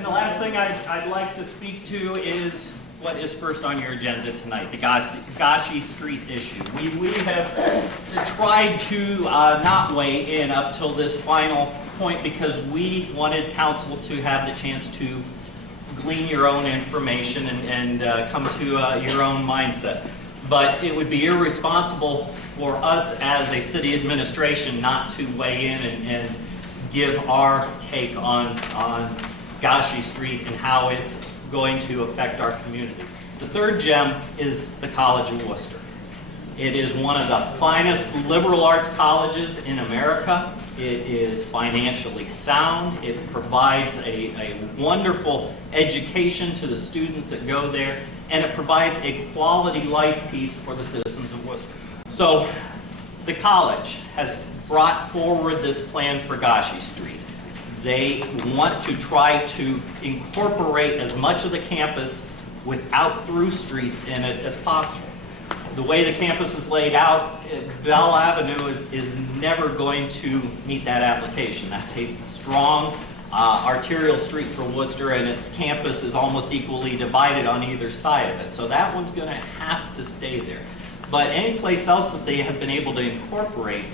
And the last thing I'd like to speak to is what is first on your agenda tonight, the Gasche Street issue. We have tried to not weigh in up till this final point because we wanted council to have the chance to glean your own information and come to your own mindset. But it would be irresponsible for us as a city administration not to weigh in and give our take on Gasche Street and how it's going to affect our community. The third gem is the College of Wooster. It is one of the finest liberal arts colleges in America. It is financially sound. It provides a wonderful education to the students that go there, and it provides a quality life piece for the citizens of Worcester. So the college has brought forward this plan for Gasche Street. They want to try to incorporate as much of the campus without through streets in it as possible. The way the campus is laid out, Bell Avenue is never going to meet that application. That's a strong arterial street for Worcester, and its campus is almost equally divided on either side of it. So that one's going to have to stay there. But any place else that they have been able to incorporate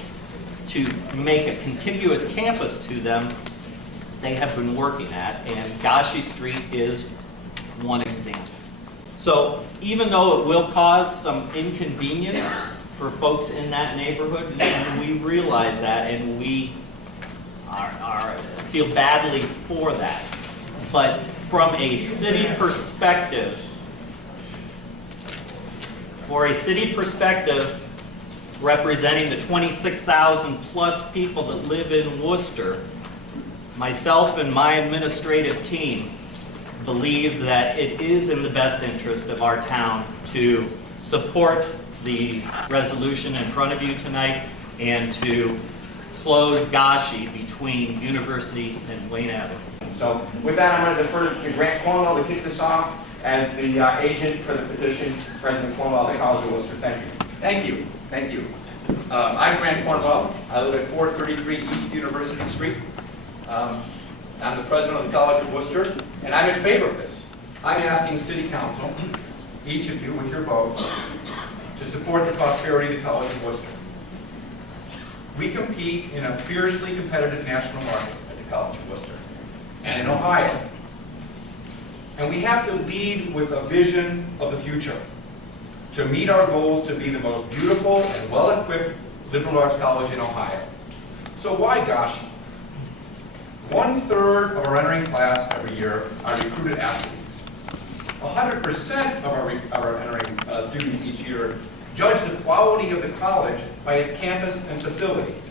to make a contiguous campus to them, they have been working at, and Gasche Street is one example. So even though it will cause some inconvenience for folks in that neighborhood, and we realize that, and we feel badly for that. But from a city perspective, representing the 26,000 plus people that live in Worcester, myself and my administrative team believe that it is in the best interest of our town to support the resolution in front of you tonight and to close Gasche between University and Wayne Avenue. So with that, I'm going to defer to Grant Cornwell to kick this off as the agent for the petition, President Cornwell of the College of Wooster. Thank you. Thank you. Thank you. I'm Grant Cornwell. I live at 433 East University Street. I'm the president of the College of Wooster, and I'm in favor of this. I'm asking the City Council, each of you with your vote, to support the prosperity of the College of Wooster. We compete in a fiercely competitive national market at the College of Wooster and in Ohio. And we have to lead with a vision of the future to meet our goals to be the most beautiful and well-equipped liberal arts college in Ohio. So why Gasche? 1/3 of our entering class every year are recruited athletes. 100% of our entering students each year judge the quality of the college by its campus and facilities.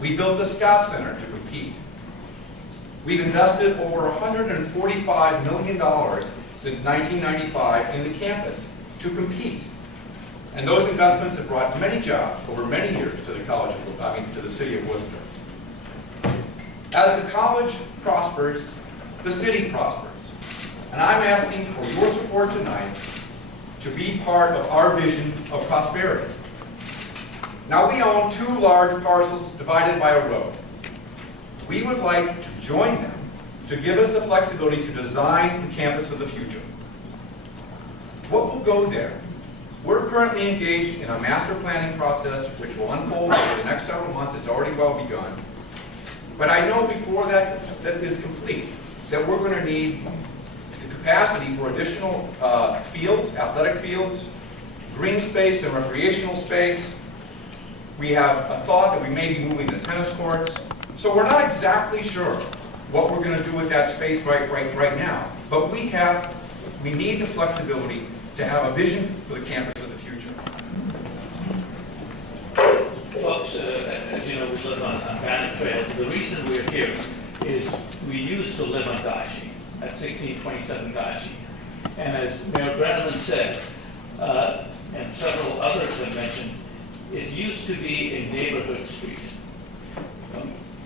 We built the Scout Center to compete. We've invested over $145 million since 1995 in the campus to compete. And those investments have brought many jobs over many years to the to the city of Worcester. As the college prospers, the city prospers. And I'm asking for your support tonight to be part of our vision of prosperity. Now, we own 2 large parcels divided by a road. We would like to join them to give us the flexibility to design the campus of the future. What will go there? We're currently engaged in a master planning process which will unfold over the next several months. It's already well begun. But I know before that is complete that we're going to need the capacity for additional fields, athletic fields, green space and recreational space. We have a thought that we may be moving the tennis courts. So we're not exactly sure what we're going to do with that space right now. But we need the flexibility to have a vision for the campus of the future. Folks, as you know, we live on Bannock Trail. The reason we're here is we used to live on Gasche, at 1627 Gasche. And as Mayor Breneman said, and several others have mentioned, it used to be a neighborhood street.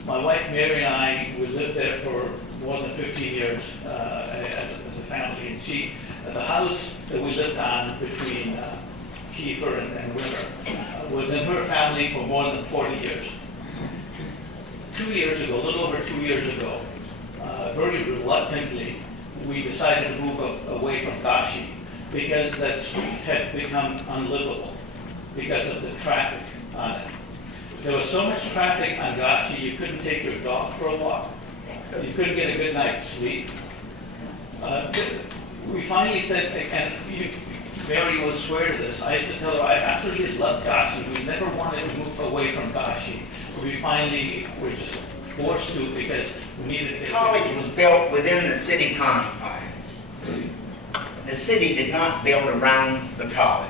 My wife Mary and I, we lived there for more than 15 years as a family. And the house that we lived on between Kiefer and Winter was in her family for more than 40 years. 2 years ago, a little over 2 years ago, very reluctantly, we decided to move away from Gasche because that street had become unlivable because of the traffic on it. There was so much traffic on Gasche, you couldn't take your dog for a walk. You couldn't get a good night's sleep. We finally said, and Mary will swear to this, I used to tell her I absolutely loved Gasche. We never wanted to move away from Gasche. We finally were just forced to because we needed to get. The college was built within the city confines. The city did not build around the college.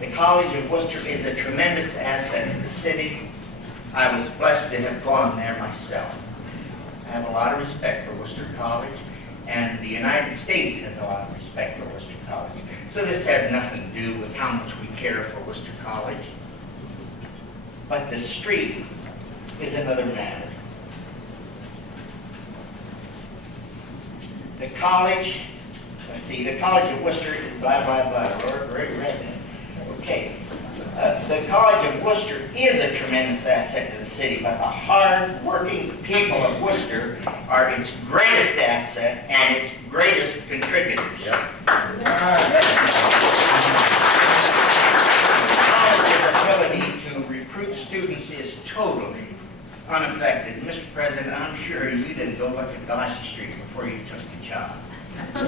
The College of Wooster is a tremendous asset to the city. I was blessed to have gone there myself. I have a lot of respect for Wooster College, and the United States has a lot of respect for Wooster College. So this has nothing to do with how much we care for Wooster College. But the street is another matter. The college, let's see, the College of Wooster, blah, blah, blah, already read that. Okay. The College of Wooster is a tremendous asset to the city, but the hard-working people of Wooster are its greatest asset and its greatest contributors. Yep. The college's ability to recruit students is totally unaffected. Mr. President, I'm sure you didn't go look at Gasche Street before you took the job. No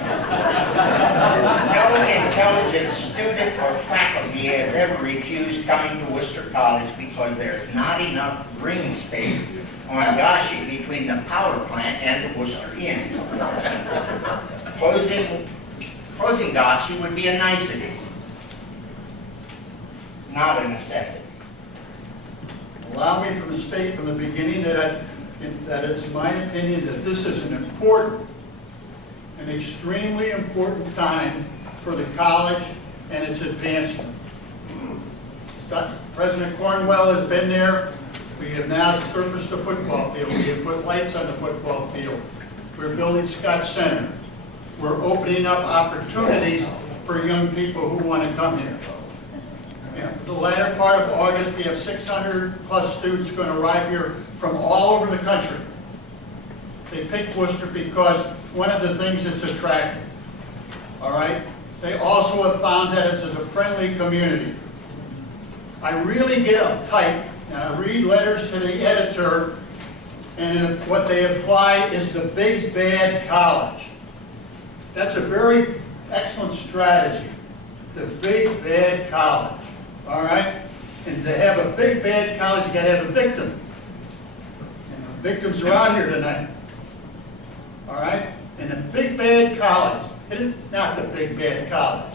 intelligent student or faculty has ever refused coming to Wooster College because there's not enough green space on Gasche between the power plant and the Wooster Inn. Closing Gasche would be a nicety, not a necessity. Allow me to state from the beginning that it's my opinion that this is an extremely important time for the college and its advancement. President Cornwell has been there. We have now surfaced the football field. We have put lights on the football field. We're building Scott Center. We're opening up opportunities for young people who want to come here. The latter part of August, we have 600 plus students going to arrive here from all over the country. They picked Wooster because one of the things that's attractive. All right? They also have found that it's a friendly community. I really get uptight, and I read letters to the editor, and what they imply is the big bad college. That's a very excellent strategy, the big bad college. All right? And to have a big bad college, you got to have a victim. And the victims are out here tonight. All right? And the big bad college, it is not the big bad college.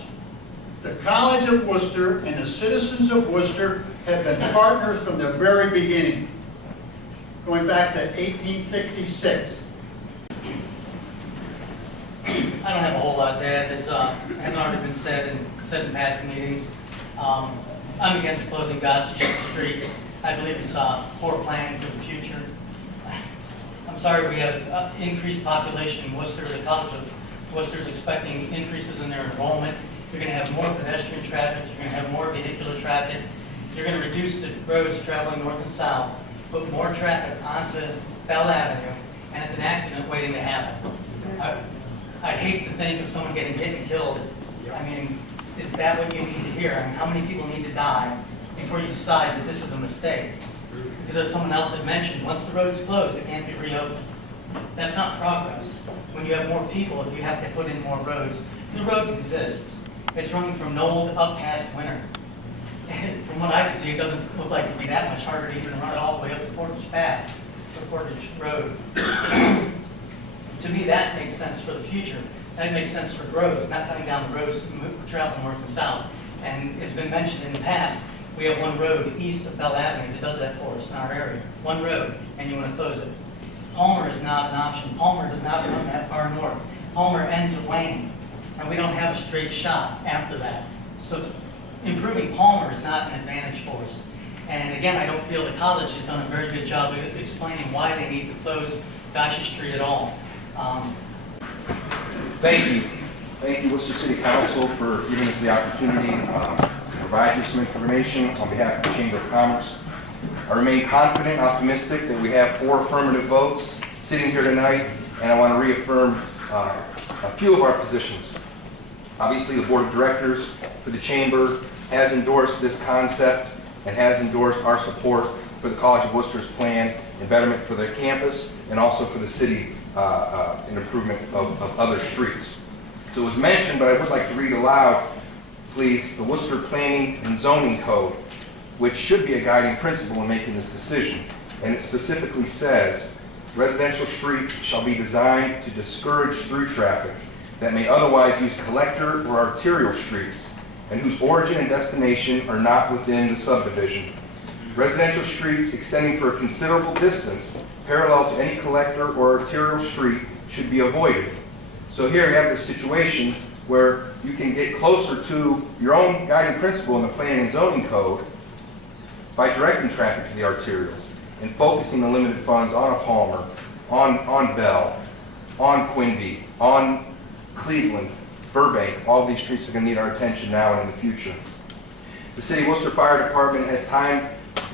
The College of Wooster and the citizens of Wooster have been partners from the very beginning, going back to 1866. I don't have a whole lot to add that's hasn't already been said in past meetings. I'm against closing Gasche Street. I believe it's poor planning for the future. I'm sorry, we have increased population in Wooster. The College of Wooster is expecting increases in their enrollment. You're going to have more pedestrian traffic. You're going to have more vehicular traffic. You're going to reduce the roads traveling north and south, put more traffic onto Bell Avenue, and it's an accident waiting to happen. I hate to think of someone getting hit and killed. I mean, is that what you need to hear? I mean, how many people need to die before you decide that this is a mistake? Because as someone else had mentioned, once the road's closed, it can't be reopened. That's not progress. When you have more people, you have to put in more roads. The road exists. It's running from Knoll up past Winter. And from what I can see, it doesn't look like it'd be that much harder to even run it all the way up to Portage Path, or Portage Road. To me, that makes sense for the future. That makes sense for growth, not cutting down the roads, traveling north and south. And it's been mentioned in the past, we have one road east of Bell Avenue that does that for us in our area. One road, and you want to close it. Palmer is not an option. Palmer does not run that far north. Palmer ends at Wayne, and we don't have a straight shot after that. So improving Palmer is not an advantage for us. And again, I don't feel the college has done a very good job of explaining why they need to close Gasche Street at all. Thank you. Thank you, Wooster City Council, for giving us the opportunity to provide you some information on behalf of the Chamber of Commerce. I remain confident and optimistic that we have 4 affirmative votes, sitting here tonight, and I want to reaffirm a few of our positions. Obviously, the Board of Directors for the Chamber has endorsed this concept and has endorsed our support for the College of Wooster's plan and betterment for the campus and also for the city in improvement of other streets. So it was mentioned, but I would like to read aloud, please, the Wooster Planning and Zoning Code, which should be a guiding principle in making this decision. And it specifically says, residential streets shall be designed to discourage through traffic that may otherwise use collector or arterial streets and whose origin and destination are not within the subdivision. Residential streets extending for a considerable distance parallel to any collector or arterial street should be avoided. So here you have this situation where you can get closer to your own guiding principle in the planning and zoning code by directing traffic to the arterials and focusing the limited funds on a Palmer, on Bell, on Quinby, on Cleveland, Burbank. All of these streets are going to need our attention now and in the future. The City of Wooster Fire Department has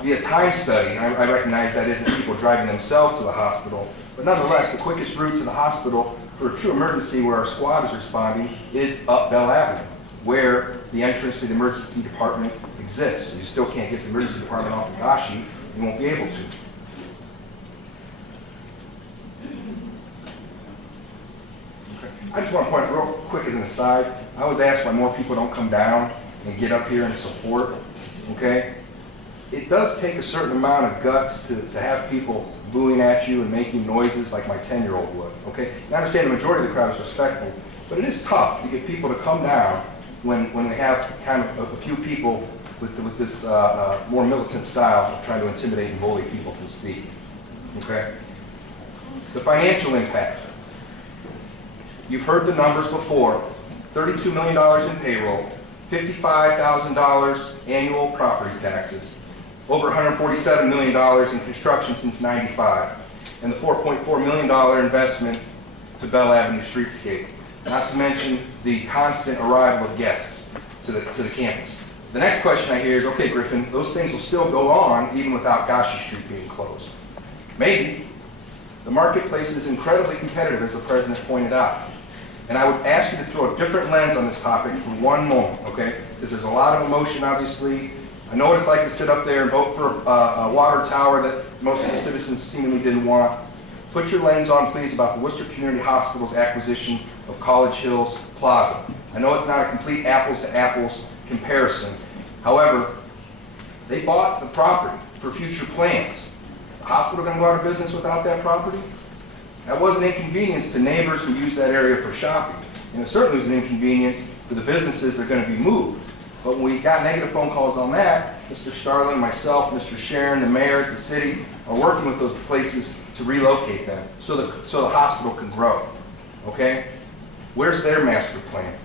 via time study, I recognize that isn't people driving themselves to the hospital, but nonetheless, the quickest route to the hospital for a true emergency where our squad is responding is up Bell Avenue, where the entrance to the emergency department exists. You still can't get the emergency department off of Gasche, you won't be able to. I just want to point real quick as an aside, I was asked why more people don't come down and get up here and support, okay? It does take a certain amount of guts to have people booing at you and making noises like my 10-year-old would, okay? And I understand the majority of the crowd is respectful, but it is tough to get people to come down when we have kind of a few people with this more militant style of trying to intimidate and bully people from speaking, okay? The financial impact. You've heard the numbers before, $32 million in payroll, $55,000 annual property taxes, over $147 million in construction since '95, and the $4.4 million investment to Bell Avenue streetscape, not to mention the constant arrival of guests to the campus. The next question I hear is, okay, Griffin, those things will still go on even without Gasche Street being closed. Maybe. The marketplace is incredibly competitive, as the president pointed out. And I would ask you to throw a different lens on this topic for one moment, okay? Because there's a lot of emotion, obviously. I know what it's like to sit up there and vote for a water tower that most of the citizens seemingly didn't want. Put your lens on, please, about the Wooster Community Hospital's acquisition of College Hills Plaza. I know it's not a complete apples-to-apples comparison. However, they bought the property for future plans. Is the hospital going to go out of business without that property? That was an inconvenience to neighbors who use that area for shopping. And it certainly was an inconvenience for the businesses that are going to be moved. But when we got negative phone calls on that, Mr. Starling, myself, Mr. Sharon, the mayor, the city are working with those places to relocate them so the hospital can grow. Okay? Where's their master plan?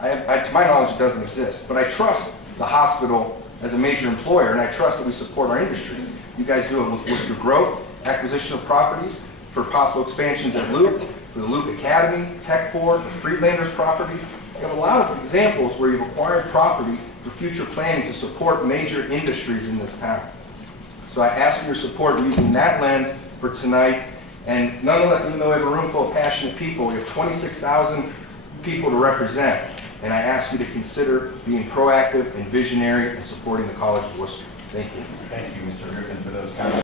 To my knowledge, it doesn't exist. But I trust the hospital as a major employer, and I trust that we support our industries. You guys do it with Wooster Growth, acquisition of properties for possible expansions at Loop, for the Loop Academy, Tech Ford, the Freelanders property. You have a lot of examples where you've acquired property for future planning to support major industries in this town. So I ask for your support using that lens for tonight. And nonetheless, even though we have a room full of passionate people, we have 26,000 people to represent. And I ask you to consider being proactive and visionary and supporting the College of Wooster. Thank you. Thank you, Mr. Griffin, for those comments.